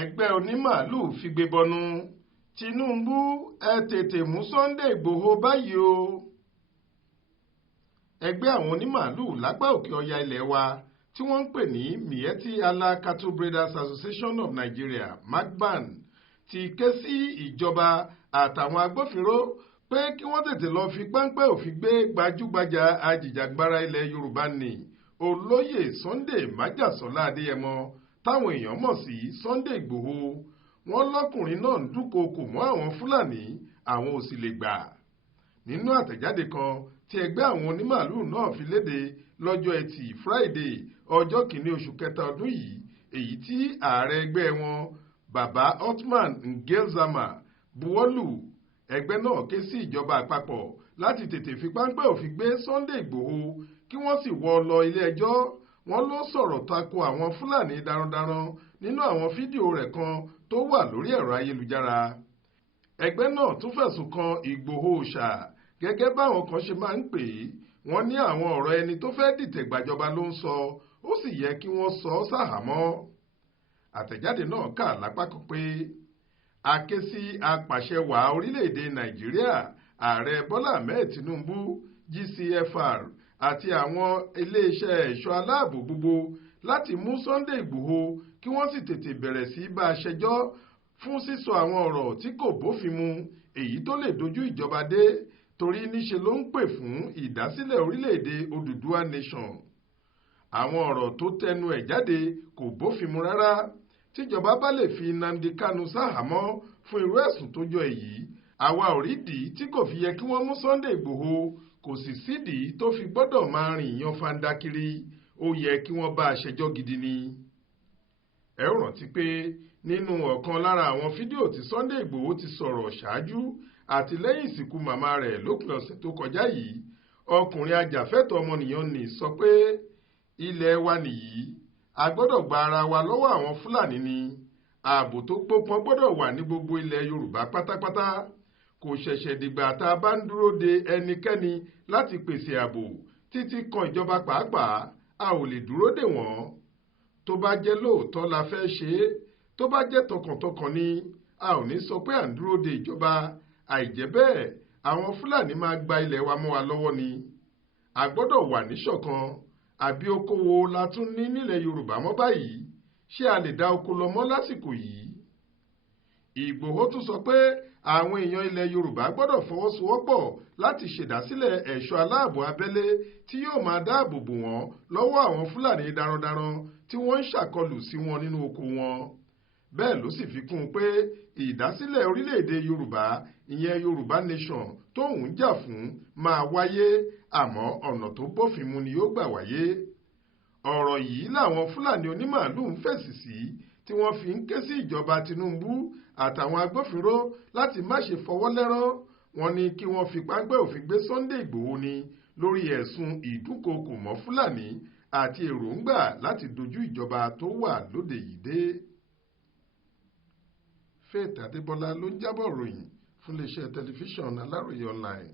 Ẹgbẹ Onimaaluu Figbe Bọnu. Tinubu ẹ tètè mú Sunday Igboho báyìí o. Ẹgbẹ́ àwọn Onimaaluu lápá òkè ọya ilẹ̀ wa tí wọ́n ń pè ní Miyetti Allah Cattle Breeders Association of Nigeria (MACBAN) ti ké sí ìjọba àtàwọn agbófinró pé kí wọ́n tètè lọ fi páńpẹ́ òfin gbé gbajúgbajà ajìjàgbara ilẹ̀ Yorùbá ní olóyè Sunday Májàsọ́lá Adéyẹmọ táwọn èèyàn mọ̀ sí Sunday Igboho. Wọ́n lọ́kùnrin náà ń dúnkookò mọ́ àwọn Fúlàní àwọn ò sì lè gbà. Nínú àtẹ̀jáde kan tí ẹgbẹ́ àwọn Onimaaluu náà fi léde lọ́jọ́ Ẹtì Friday ọjọ́ 1 oṣù kẹta ọdún yìí, èyí tí ààrẹ ẹgbẹ́ wọn Baba Othman Ngezama buwọ́lù, ẹgbẹ́ náà ké sí ìjọba àpapọ̀ láti tètè fi páńpẹ́ òfin gbé Sunday Igboho kí wọ́n sì wọ́ lọ ilé ẹjọ́. Wọ́n ló sọ̀rọ̀ tako àwọn Fúlàní darandaran nínú àwọn fídíò rẹ̀ kan tó wà lórí ẹ̀rọ ayélujára. Ẹgbẹ́ náà tún fẹ̀sùn kan Igboho ṣà gẹ́gẹ́ báwọn kan ṣe máa ń pè é. Wọ́n ní àwọn ọ̀rọ̀ ẹni tó fẹ́ dìtẹ̀ gbàjọba ló ń sọ, ó sì yẹ kí wọ́n sọ ọ́ sáhàámọ́. Àtẹ̀jáde náà kà lápá kan pé a ké sí apàṣẹwàá orílẹ̀-èdè Nàìjíríà ààrẹ Bọ́lá Ahmed Tinubu GCFR àti àwọn iléeṣẹ́ ẹ̀ṣọ́ aláàbò gbogbo láti mú Sunday Igboho kí wọ́n sì tètè bẹ̀rẹ̀ sí bá a ṣẹjọ́ fún sísọ àwọn ọ̀rọ̀ tí kò bófin mu, èyí tó lè dojú ìjọba dé, torí níṣe ló ń pè fún ìdásílẹ̀ orílẹ̀-èdè Odùduwà Nation. Àwọn ọ̀rọ̀ tó tẹnu ẹ̀ jáde kò bófin mu rárá. Tíjọba bá lè fi Nnamdi Kanu sáhàámọ́ fún irú ẹ̀sùn tó jọ èyí, àwa ò rídìí tí kò fi yẹ kí wọ́n mú Sunday Igboho, kò sì sídìí tó fi gbọ́dọ̀ máa rìn yan fanda kiri. Ó yẹ kí wọ́n bá a ṣẹjọ́ gidi ni. Ẹ ó rántí pé nínú ọ̀kan lára àwọn fídíò tí Sunday Igboho ti sọ̀rọ̀ ṣáájú àti lẹ́yìn ìsìnkú màmá rẹ̀ lópin ọ̀sẹ̀ tó kọjá yìí, ọkùnrin ajàfẹ́tọ̀ọ́ ọmọnìyàn ní sọ pé ilẹ̀ wa nìyí, a gbọ́dọ̀ gba ara wa lọ́wọ́ àwọn Fúlàní ni. Ààbò tó gbópọn gbọ́dọ̀ wà ní gbogbo ilẹ̀ Yorùbá pátápátá. Kò ṣẹ̀ṣẹ̀ dìgbà tá a bá ń dúró de ẹnikẹ́ni láti pèsè ààbò títí kan ìjọba pàápàá, a ò lè dúró dè wọ́n. Tó bá jẹ́ lóòótọ́ la fẹ́ ṣe é, tó bá jẹ́ tọkàntọkàn ni, a ò ní sọ pé à ń dúró de ìjọba. Àìjẹ́ bẹ́ẹ̀, àwọn Fúlàní máa gba ilẹ̀ wa mọ́ wa lọ́wọ́ ni. A gbọ́dọ̀ wà níṣọ̀kan. Àbí oko wo la tún ní nílẹ̀ Yorùbá mọ́ báyìí? Ṣé a lè dá oko lọ mọ́ lásìkò yìí? Ìgbòho tún sọ pé àwọn èèyàn ilẹ̀ Yorùbá gbọ́dọ̀ fọwọ́sowọ́pọ̀ láti ṣèdásílẹ̀ ẹ̀ṣọ́ aláàbò abẹ́lé tí yóò máa dáàbò bò wọ́n lọ́wọ́ àwọn Fúlàní darandaran tí wọ́n ń ṣàkọlù sí wọn nínú oko wọn. Bẹ́ẹ̀ ló sì fi kún un pé ìdásílẹ̀ orílẹ̀-èdè Yorùbá, ìyẹn Yorùbá Nation tóun jà fún, máa wáyé, àmọ́ ọ̀nà tó bófin mu ni yóò gbà wáyé. Ọ̀rọ̀ yìí làwọn Fúlàní Onímaaluu ń fèsì sí, tí wọ́n fi ń ké sí ìjọba Tinubu àtàwọn agbófinró láti má ṣe fọwọ́ lẹ́rán. Wọ́n ní kí wọ́n fi páńpẹ́ òfin gbé Sunday Igboho ni lórí ẹ̀sùn ìdúnkookò mọ́ Fúlàní àti èròǹgbà láti dojú ìjọba tó wà lóde yìí dé. Faith Adébọ́lá ló ń jábọ̀ ròyìn fún iléeṣẹ́ tẹlifíṣàn Aláròyé online.